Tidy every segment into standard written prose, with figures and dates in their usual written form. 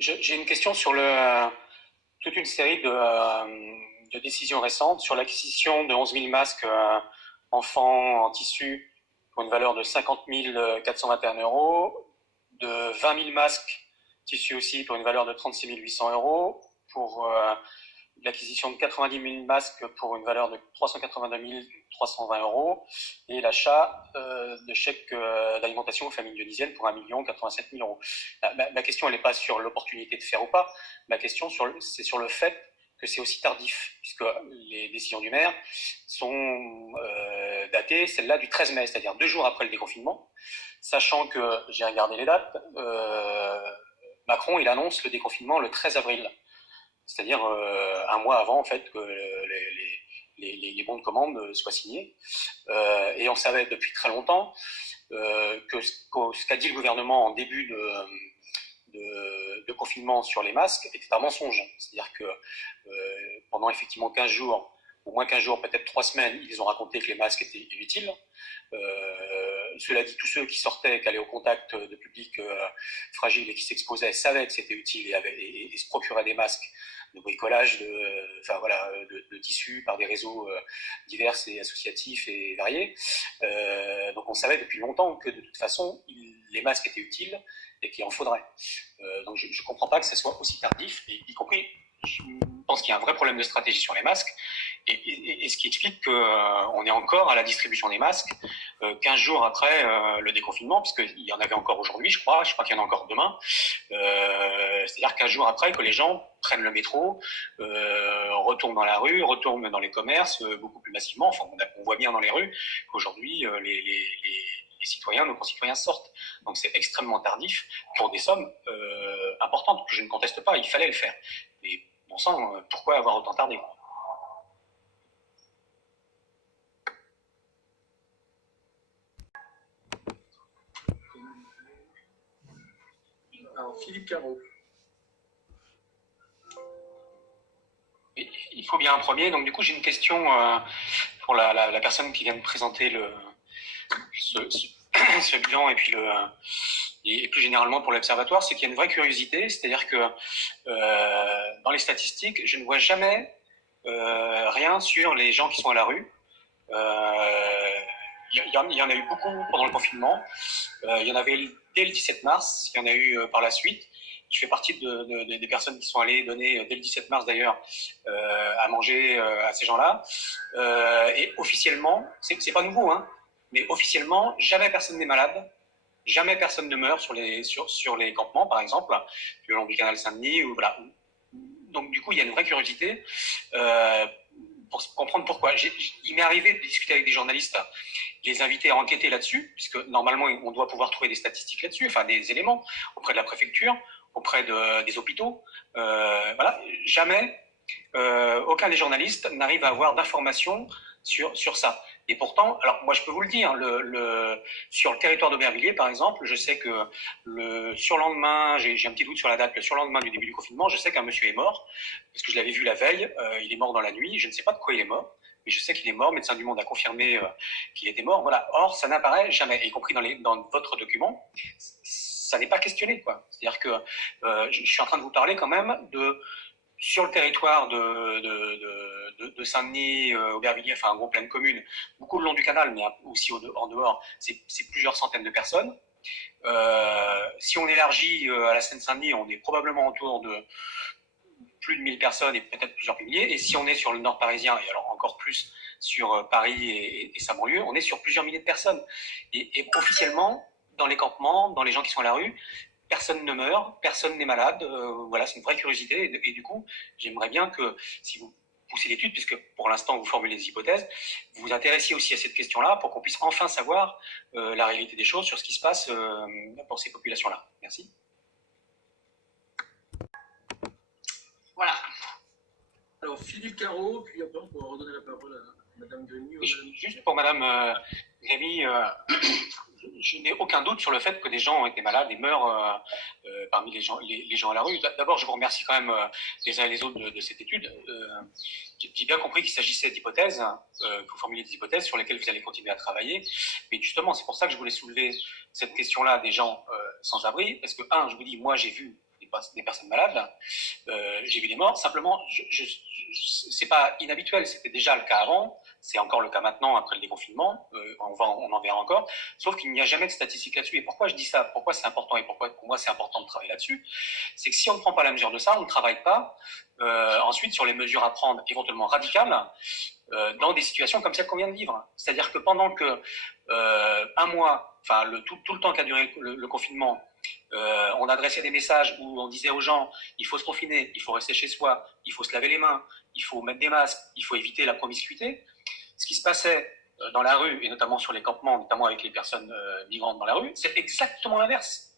J'ai une question sur toute une série de décisions récentes sur l'acquisition de 11 000 masques enfants en tissu pour une valeur de 50 421 €, de 20 000 masques tissu aussi pour une valeur de 36 800 €, pour l'acquisition de 90 000 masques pour une valeur de 382 320 €, et l'achat de chèques d'alimentation aux familles dionysiennes pour 1 087 000 €. Ma question, elle n'est pas sur l'opportunité de faire ou pas. Ma question, c'est sur le fait que c'est aussi tardif, puisque les décisions du maire sont datées, celle-là du 13 mai, c'est-à-dire 2 jours après le déconfinement, sachant que, j'ai regardé les dates, Macron, il annonce le déconfinement le 13 avril. C'est-à-dire un mois avant, en fait, que les bons de commande soient signés. Et on savait depuis très longtemps que ce qu'a dit le gouvernement en début de confinement sur les masques était un mensonge. C'est-à-dire que pendant effectivement 15 jours, au moins 15 jours, peut-être 3 semaines, ils ont raconté que les masques étaient inutiles. Cela dit, tous ceux qui sortaient, qui allaient au contact de publics fragiles et qui s'exposaient savaient que c'était utile et se procuraient des masques de bricolage, de tissus par des réseaux divers et associatifs et variés. Donc on savait depuis longtemps que de toute façon, les masques étaient utiles et qu'il en faudrait. Donc je ne comprends pas que ça soit aussi tardif, y compris, je pense qu'il y a un vrai problème de stratégie sur les masques, et ce qui explique qu'on est encore à la distribution des masques 15 jours après le déconfinement, puisqu'il y en avait encore aujourd'hui, je crois qu'il y en a encore demain, c'est-à-dire 15 jours après que les gens prennent le métro, retournent dans la rue, retournent dans les commerces beaucoup plus massivement. Enfin, on voit bien dans les rues qu'aujourd'hui les citoyens, nos concitoyens sortent. Donc c'est extrêmement tardif pour des sommes importantes que je ne conteste pas, il fallait le faire. Mais bon sang, pourquoi avoir autant tardé ? Alors, Philippe Carreau. Il faut bien un premier. Donc du coup, j'ai une question pour la personne qui vient de présenter ce bilan, et puis et plus généralement pour l'observatoire, c'est qu'il y a une vraie curiosité, c'est-à-dire que dans les statistiques, je ne vois jamais rien sur les gens qui sont à la rue. Il y en a eu beaucoup pendant le confinement. Il y en avait dès le 17 mars, il y en a eu par la suite. Je fais partie des personnes qui sont allées donner, dès le 17 mars d'ailleurs, à manger à ces gens-là. Et officiellement, c'est pas nouveau, hein, mais officiellement, jamais personne n'est malade, jamais personne ne meurt sur les campements, par exemple, le long du canal Saint-Denis. Voilà. Donc du coup, il y a une vraie curiosité pour comprendre pourquoi. Il m'est arrivé de discuter avec des journalistes, les inviter à enquêter là-dessus, puisque normalement, on doit pouvoir trouver des statistiques là-dessus, enfin des éléments auprès de la préfecture, auprès des hôpitaux. Voilà. Jamais aucun des journalistes n'arrive à avoir d'informations sur ça. Et pourtant, alors moi je peux vous le dire, sur le territoire d'Aubervilliers par exemple, je sais que le surlendemain, j'ai un petit doute sur la date, le surlendemain du début du confinement, je sais qu'un monsieur est mort, parce que je l'avais vu la veille, il est mort dans la nuit, je ne sais pas de quoi il est mort, mais je sais qu'il est mort, Médecins du Monde a confirmé qu'il était mort, voilà. Or, ça n'apparaît jamais, y compris dans votre document, ça n'est pas questionné, quoi. C'est-à-dire que je suis en train de vous parler quand même sur le territoire de Saint-Denis, Aubervilliers, enfin un gros plein de communes, beaucoup le long du canal, mais aussi en dehors, c'est plusieurs centaines de personnes. Si on élargit à la Seine-Saint-Denis, on est probablement autour de plus de 1000 personnes et peut-être plusieurs milliers. Et si on est sur le nord parisien, et alors encore plus sur Paris et sa banlieue, on est sur plusieurs milliers de personnes. Et officiellement, dans les campements, dans les gens qui sont à la rue, personne ne meurt, personne n'est malade. Voilà, c'est une vraie curiosité. Et du coup, j'aimerais bien que, si vous poussez l'étude, puisque pour l'instant vous formulez des hypothèses, vous vous intéressiez aussi à cette question-là pour qu'on puisse enfin savoir la réalité des choses sur ce qui se passe pour ces populations-là. Merci. Voilà. Alors, Philippe Carreau, puis après on pourra redonner la parole à Madame Grémy. Juste pour Madame Grémy, je n'ai aucun doute sur le fait que des gens ont été malades et meurent parmi les gens à la rue. D'abord, je vous remercie quand même les uns et les autres de cette étude. J'ai bien compris qu'il s'agissait d'hypothèses, que vous formulez des hypothèses sur lesquelles vous allez continuer à travailler. Mais justement, c'est pour ça que je voulais soulever cette question-là des gens sans abri, parce que, je vous dis, moi j'ai vu des personnes malades, j'ai vu des morts, simplement, c'est pas inhabituel, c'était déjà le cas avant, c'est encore le cas maintenant après le déconfinement, on en verra encore, sauf qu'il n'y a jamais de statistiques là-dessus. Et pourquoi je dis ça, pourquoi c'est important et pourquoi pour moi c'est important de travailler là-dessus, c'est que si on ne prend pas la mesure de ça, on ne travaille pas ensuite sur les mesures à prendre éventuellement radicales dans des situations comme celles qu'on vient de vivre. C'est-à-dire que pendant que un mois, enfin tout le temps qu'a duré le confinement, on adressait des messages où on disait aux gens il faut se confiner, il faut rester chez soi, il faut se laver les mains, il faut mettre des masques, il faut éviter la promiscuité. Ce qui se passait dans la rue, et notamment sur les campements, notamment avec les personnes migrantes dans la rue, c'est exactement l'inverse.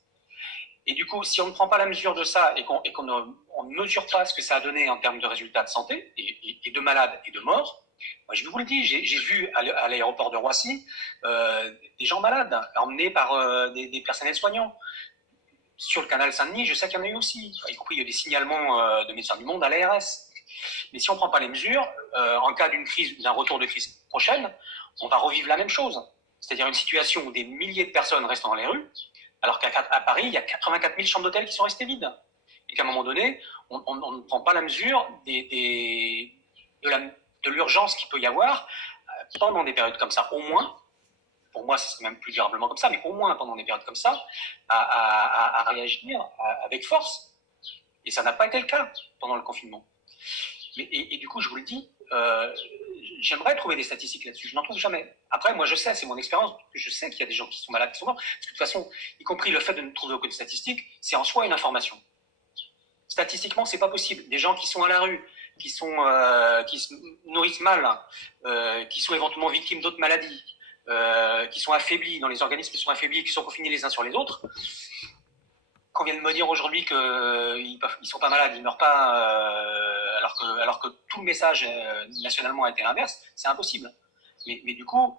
Et du coup, si on ne prend pas la mesure de ça et qu'on ne mesure pas ce que ça a donné en termes de résultats de santé, et de malades et de morts, moi je vous le dis, j'ai vu à l'aéroport de Roissy des gens malades emmenés par des personnels soignants. Sur le canal Saint-Denis, je sais qu'il y en a eu aussi, y compris il y a des signalements de Médecins du Monde à l'ARS. Mais si on ne prend pas les mesures, en cas d'une crise ou d'un retour de crise prochaine, on va revivre la même chose. C'est-à-dire une situation où des milliers de personnes restent dans les rues, alors qu'à Paris, il y a 84 000 chambres d'hôtel qui sont restées vides. Et qu'à un moment donné, on ne prend pas la mesure de l'urgence qu'il peut y avoir pendant des périodes comme ça, au moins. Pour moi, ce serait même plus durablement comme ça, mais au moins pendant des périodes comme ça, à réagir avec force. Et ça n'a pas été le cas pendant le confinement. Et du coup, je vous le dis, j'aimerais trouver des statistiques là-dessus. Je n'en trouve jamais. Après, moi, je sais, c'est mon expérience, je sais qu'il y a des gens qui sont malades, qui sont morts. Parce que de toute façon, y compris le fait de ne trouver aucune statistique, c'est en soi une information. Statistiquement, c'est pas possible. Des gens qui sont à la rue, qui se nourrissent mal, qui sont éventuellement victimes d'autres maladies, qui sont affaiblis, dans les organismes qui sont affaiblis, qui sont confinés les uns sur les autres, qu'on vient de me dire aujourd'hui qu'ils ne sont pas malades, ils ne meurent pas, alors que tout le message nationalement a été l'inverse, c'est impossible. Mais du coup,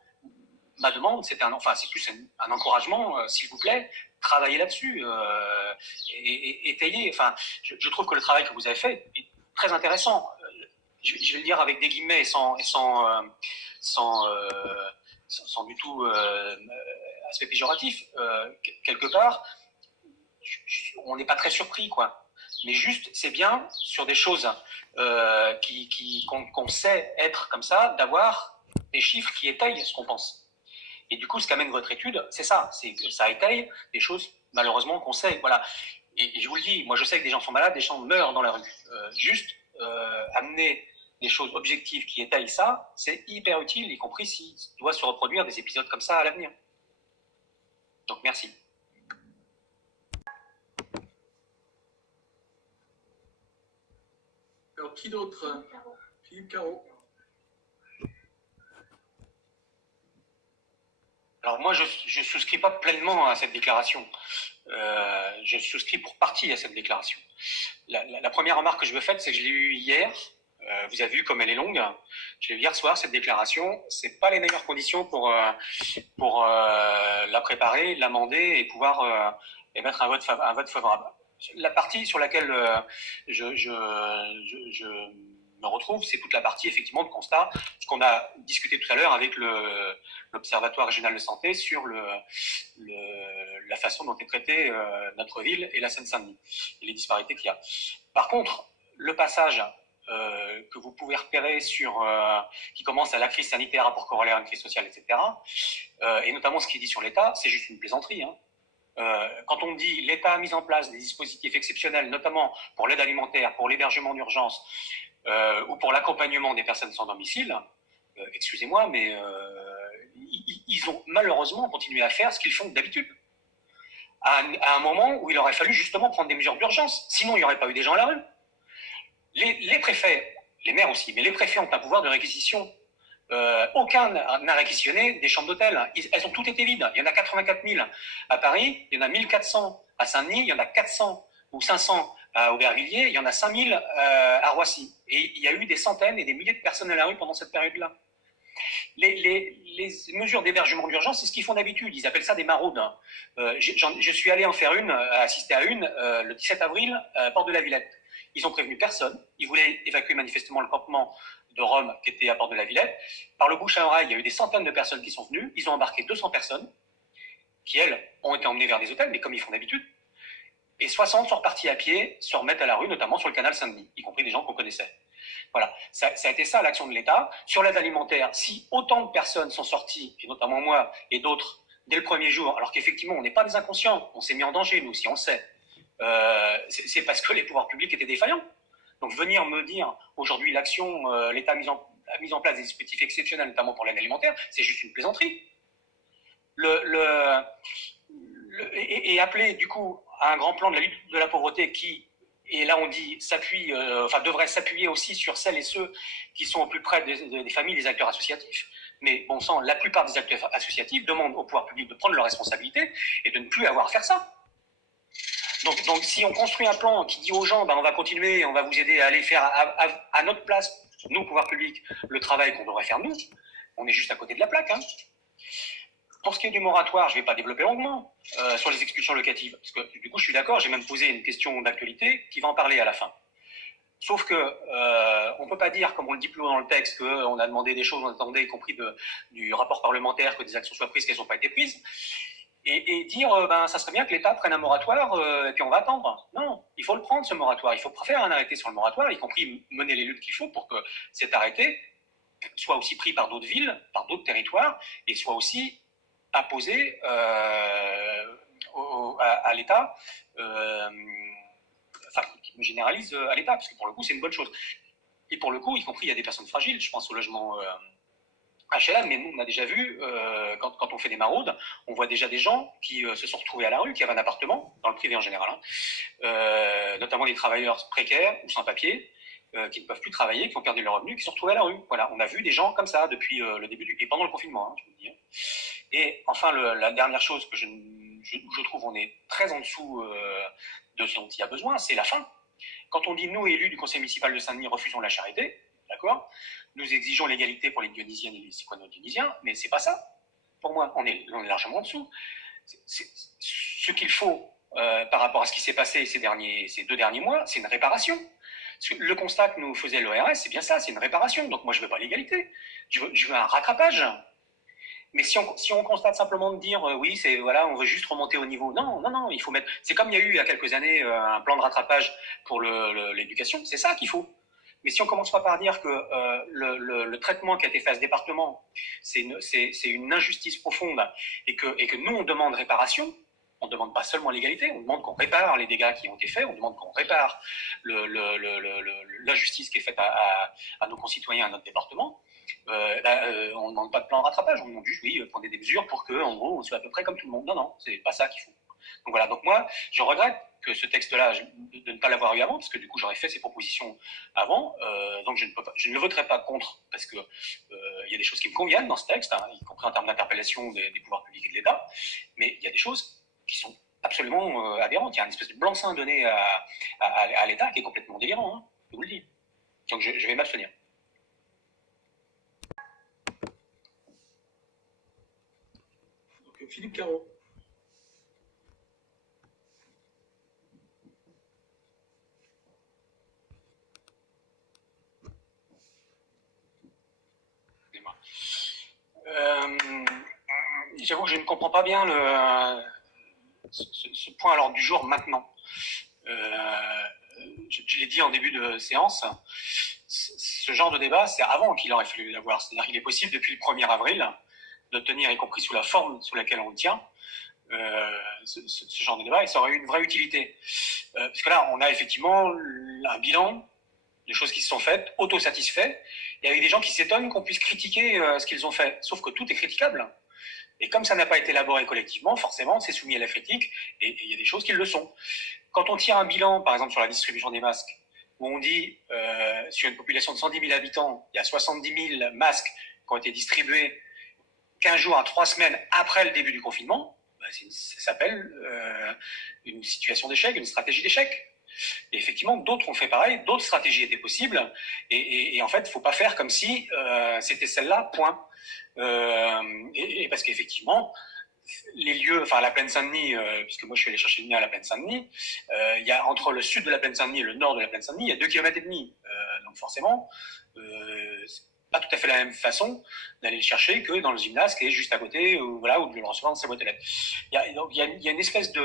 ma demande, c'est plus un encouragement, s'il vous plaît, travaillez là-dessus, étayez. Enfin, je trouve que le travail que vous avez fait est très intéressant. Je vais le dire avec des guillemets et sans du tout aspect péjoratif. Quelque part, on n'est pas très surpris, quoi. Mais juste, c'est bien sur des choses qu'on sait être comme ça, d'avoir des chiffres qui étayent ce qu'on pense. Et du coup, ce qu'amène votre étude, c'est ça. C'est que ça étaye des choses, malheureusement, qu'on sait. Voilà. Et je vous le dis, moi, je sais que des gens sont malades, des gens meurent dans la rue. Juste amener des choses objectives qui étayent ça, c'est hyper utile, y compris s'il doit se reproduire des épisodes comme ça à l'avenir. Donc, merci. Alors, qui d'autre? Philippe Caro. Alors moi, je souscris pas pleinement à cette déclaration. Je souscris pour partie à cette déclaration. La première remarque que je veux faire, c'est que je l'ai eue hier. Vous avez vu comme elle est longue. Je l'ai eu hier soir, cette déclaration. C'est pas les meilleures conditions pour la préparer, l'amender et pouvoir émettre un vote favorable. La partie sur laquelle je me retrouve, c'est toute la partie effectivement de constat, ce qu'on a discuté tout à l'heure avec l'Observatoire régional de santé sur la façon dont est traitée notre ville et la Seine-Saint-Denis et les disparités qu'il y a. Par contre, le passage que vous pouvez repérer qui commence à la crise sanitaire, rapport corollaire à une crise sociale, etc., et notamment ce qui est dit sur l'État, c'est juste une plaisanterie, hein. Quand on dit l'État a mis en place des dispositifs exceptionnels, notamment pour l'aide alimentaire, pour l'hébergement d'urgence ou pour l'accompagnement des personnes sans domicile, excusez-moi, mais ils ont malheureusement continué à faire ce qu'ils font d'habitude. À un moment où il aurait fallu justement prendre des mesures d'urgence, sinon il n'y aurait pas eu des gens à la rue. Les préfets, les maires aussi, mais les préfets ont un pouvoir de réquisition. Aucun n'a réquisitionné des chambres d'hôtel. Elles ont toutes été vides. Il y en a 84 000 à Paris, il y en a 1400 à Saint-Denis, il y en a 400 ou 500 à Aubervilliers, il y en a 5000 à Roissy. Et il y a eu des centaines et des milliers de personnes à la rue pendant cette période-là. Les mesures d'hébergement d'urgence, c'est ce qu'ils font d'habitude. Ils appellent ça des maraudes. Je suis allé en faire assister à une, le 17 avril, porte de la Villette. Ils ont prévenu personne. Ils voulaient évacuer manifestement le campement de Rome qui était à Porte de la Villette. Par le bouche à oreille, il y a eu des centaines de personnes qui sont venues. Ils ont embarqué 200 personnes. qui, elles, ont été emmenées vers des hôtels, mais comme ils font d'habitude. Et 60 sont repartis à pied, se remettent à la rue, notamment sur le canal Saint-Denis, y compris des gens qu'on connaissait. Voilà, ça a été ça l'action de l'État. Sur l'aide alimentaire, si autant de personnes sont sorties, et notamment moi et d'autres, dès le premier jour, alors qu'effectivement on n'est pas des inconscients, on s'est mis en danger, nous aussi on le sait, c'est parce que les pouvoirs publics étaient défaillants. Donc venir me dire aujourd'hui l'action, l'État a mis en place des dispositifs exceptionnels, notamment pour l'aide alimentaire, c'est juste une plaisanterie. Et appeler du coup à un grand plan de la lutte de la pauvreté qui, et là on dit, devrait s'appuyer aussi sur celles et ceux qui sont au plus près des familles, des acteurs associatifs. Mais bon sang, la plupart des acteurs associatifs demandent au pouvoir public de prendre leurs responsabilités et de ne plus avoir à faire ça. Donc si on construit un plan qui dit aux gens, on va continuer, on va vous aider à aller faire à notre place, nous, pouvoir public, le travail qu'on devrait faire nous, on est juste à côté de la plaque. Hein. Pour ce qui est du moratoire, je ne vais pas développer longuement sur les expulsions locatives, parce que du coup, je suis d'accord, j'ai même posé une question d'actualité qui va en parler à la fin. Sauf que on ne peut pas dire, comme on le dit plus haut dans le texte, qu'on a demandé des choses, on attendait, y compris du rapport parlementaire, que des actions soient prises, qu'elles n'ont pas été prises, et dire, ça serait bien que l'État prenne un moratoire, et puis on va attendre. Non, il faut le prendre, ce moratoire. Il faut faire un arrêté sur le moratoire, y compris mener les luttes qu'il faut pour que cet arrêté soit aussi pris par d'autres villes, par d'autres territoires, et soit aussi imposé à l'État, qui me généralise à l'État, parce que pour le coup, c'est une bonne chose. Et pour le coup, y compris, il y a des personnes fragiles, je pense au logement HLM, mais nous, on a déjà vu, quand on fait des maraudes, on voit déjà des gens qui se sont retrouvés à la rue, qui avaient un appartement, dans le privé en général, notamment des travailleurs précaires ou sans papier, qui ne peuvent plus travailler, qui ont perdu leur revenu, qui se sont retrouvés à la rue. Voilà, on a vu des gens comme ça depuis le début et pendant le confinement, je veux dire. Et enfin, la dernière chose que je trouve on est très en dessous de ce dont il y a besoin, c'est la fin. Quand on dit nous, élus du conseil municipal de Saint-Denis, refusons la charité, d'accord, nous exigeons l'égalité pour les dionysiennes et les séquano-dionysiens, mais c'est pas ça. Pour moi, on est largement en dessous. Ce qu'il faut par rapport à ce qui s'est passé ces 2 derniers mois, c'est une réparation. Le constat que nous faisait l'ORS, c'est bien ça, c'est une réparation. Donc moi, je veux pas l'égalité, je veux un rattrapage. Mais si on constate simplement de dire oui, on veut juste remonter au niveau. Non, il faut mettre. C'est comme il y a eu il y a quelques années un plan de rattrapage pour l'éducation, c'est ça qu'il faut. Mais si on commence pas par dire que le traitement qui a été fait à ce département, c'est une injustice profonde et que nous on demande réparation. On ne demande pas seulement l'égalité, on demande qu'on répare les dégâts qui ont été faits, on demande qu'on répare l'injustice qui est faite à nos concitoyens, à notre département. On ne demande pas de plan de rattrapage, on demande juste, prendre des mesures pour que, en gros, on soit à peu près comme tout le monde. Non, c'est pas ça qu'il faut. Donc voilà, donc moi, je regrette que ce texte-là, de ne pas l'avoir eu avant, parce que du coup, j'aurais fait ces propositions avant, donc je ne le voterai pas contre, parce que il y a des choses qui me conviennent dans ce texte, y compris en termes d'interpellation des pouvoirs publics et de l'État, mais il y a des choses qui sont absolument aberrantes. Il y a une espèce de blanc-seing donné à l'État qui est complètement délirant, je vous le dis. Donc je vais m'abstenir. Donc Philippe Caro. J'avoue que je ne comprends pas bien ce point à l'ordre du jour maintenant. Je l'ai dit en début de séance, ce genre de débat, c'est avant qu'il aurait fallu l'avoir. C'est-à-dire qu'il est possible depuis le 1er avril de tenir, y compris sous la forme sous laquelle on le tient, ce genre de débat, et ça aurait eu une vraie utilité. Parce que là, on a effectivement un bilan de choses qui se sont faites, autosatisfaits. Il y a eu des gens qui s'étonnent qu'on puisse critiquer ce qu'ils ont fait, sauf que tout est critiquable. Et comme ça n'a pas été élaboré collectivement, forcément, c'est soumis à la critique, et il y a des choses qui le sont. Quand on tire un bilan, par exemple, sur la distribution des masques, où on dit, sur une population de 110 000 habitants, il y a 70 000 masques qui ont été distribués 15 jours à 3 semaines après le début du confinement, ça s'appelle une situation d'échec, une stratégie d'échec. Et effectivement, d'autres ont fait pareil, d'autres stratégies étaient possibles, et en fait, il ne faut pas faire comme si c'était celle-là, point. Et parce qu'effectivement, les lieux, enfin la plaine Saint-Denis, puisque moi je suis allé chercher le mien à la plaine Saint-Denis, il y a entre le sud de la plaine Saint-Denis et le nord de la plaine Saint-Denis, il y a 2,5 km. Donc forcément, pas tout à fait la même façon d'aller le chercher que dans le gymnase qui est juste à côté, ou, voilà, ou de le recevoir dans sa boîte aux lettres. Il y a une espèce de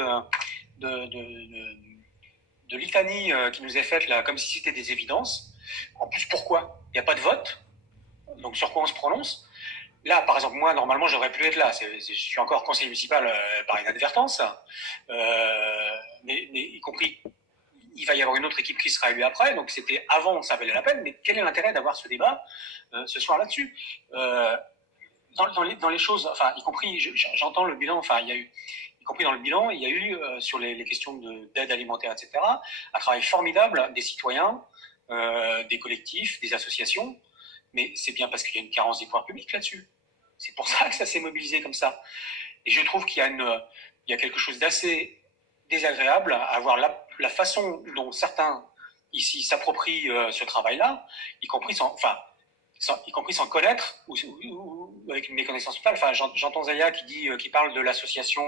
litanie qui nous est faite là, comme si c'était des évidences. En plus, pourquoi? Il n'y a pas de vote, donc sur quoi on se prononce? Là, par exemple, moi, normalement, j'aurais pu être là. Je suis encore conseiller municipal par inadvertance, mais y compris, il va y avoir une autre équipe qui sera élue après, donc c'était avant, ça valait la peine, mais quel est l'intérêt d'avoir ce débat ce soir là-dessus dans les choses, enfin, y compris, j'entends le bilan, enfin, il y a eu, y compris dans le bilan, il y a eu sur les questions d'aide alimentaire, etc., un travail formidable des citoyens, des collectifs, des associations, mais c'est bien parce qu'il y a une carence des pouvoirs publics là-dessus. C'est pour ça que ça s'est mobilisé comme ça. Et je trouve qu'il y a quelque chose d'assez désagréable à voir la façon dont certains ici s'approprient ce travail-là, y compris y compris sans connaître ou avec une méconnaissance totale. Enfin, j'entends Zaya qui parle de l'association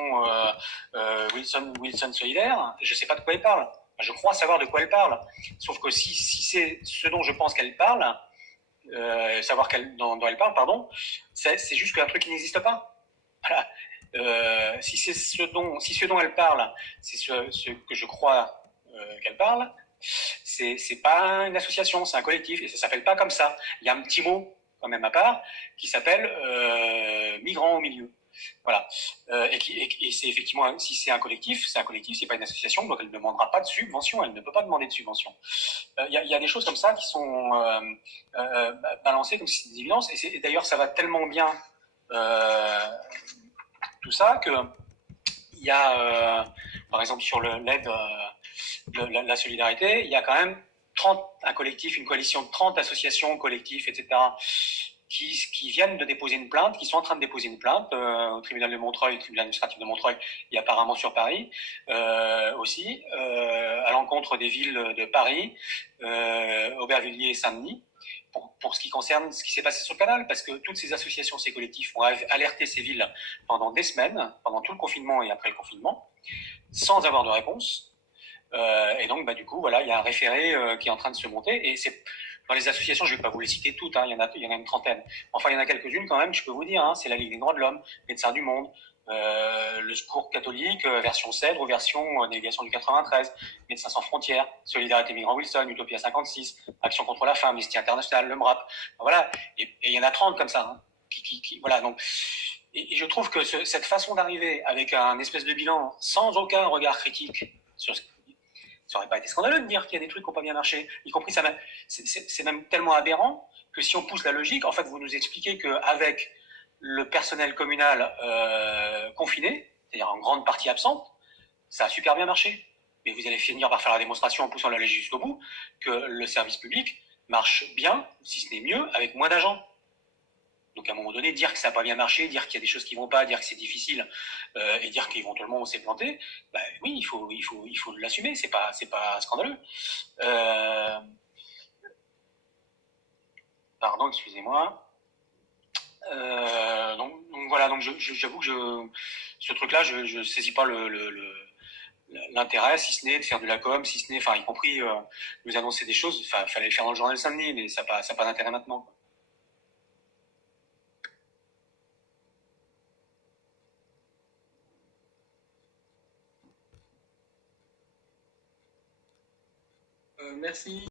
Wilson Solidaire. Je ne sais pas de quoi elle parle. Je crois savoir de quoi elle parle. Sauf que si c'est ce dont je pense qu'elle parle, savoir dont elle parle, pardon, c'est juste qu'un truc qui n'existe pas. Voilà. Si ce dont elle parle, c'est ce que je crois qu'elle parle, c'est pas une association, c'est un collectif, et ça s'appelle pas comme ça. Il y a un petit mot, quand même à part, qui s'appelle migrants au milieu. Voilà. Et c'est effectivement, si c'est un collectif, c'est pas une association, donc elle ne demandera pas de subvention, elle ne peut pas demander de subvention. Il y a des choses comme ça qui sont balancées comme si c'était des évidences, et d'ailleurs ça va tellement bien tout ça que il y a, par exemple, sur l'aide, la solidarité, il y a quand même un collectif, une coalition de 30 associations, collectifs, etc., qui viennent de déposer une plainte, qui sont en train de déposer une plainte au tribunal de Montreuil, au tribunal administratif de Montreuil, et apparemment sur Paris aussi, à l'encontre des villes de Paris, Aubervilliers et Saint-Denis, pour ce qui concerne ce qui s'est passé sur le canal, parce que toutes ces associations, ces collectifs ont alerté ces villes pendant des semaines, pendant tout le confinement et après le confinement, sans avoir de réponse. Et donc, du coup, voilà, il y a un référé qui est en train de se monter. Et c'est dans les associations, je ne vais pas vous les citer toutes, hein, il y en a une trentaine. Enfin, il y en a quelques-unes quand même, je peux vous dire. Hein, c'est la Ligue des droits de l'homme, Médecins du Monde, le Secours catholique, version Cèdre, version délégation du 93, Médecins sans frontières, Solidarité Migrants Wilson, Utopia 56, Action contre la faim, Amnesty International, le MRAP. Voilà, et il y en a 30 comme ça. Hein, voilà, donc. Et je trouve que cette façon d'arriver avec un espèce de bilan sans aucun regard critique sur ce ça n'aurait pas été scandaleux de dire qu'il y a des trucs qui n'ont pas bien marché, y compris ça. C'est même tellement aberrant que si on pousse la logique, en fait, vous nous expliquez qu'avec le personnel communal confiné, c'est-à-dire en grande partie absente, ça a super bien marché. Mais vous allez finir par faire la démonstration en poussant la logique jusqu'au bout que le service public marche bien, si ce n'est mieux, avec moins d'agents. Donc à un moment donné, dire que ça n'a pas bien marché, dire qu'il y a des choses qui ne vont pas, dire que c'est difficile, et dire qu'éventuellement on s'est planté, oui, il faut l'assumer, c'est pas scandaleux. Pardon, excusez-moi. Donc voilà, donc j'avoue que ce truc-là, je saisis pas l'intérêt, si ce n'est de faire de la com, si ce n'est, enfin, y compris nous annoncer des choses, enfin, fallait le faire dans le journal samedi, mais ça n'a pas d'intérêt maintenant. Merci.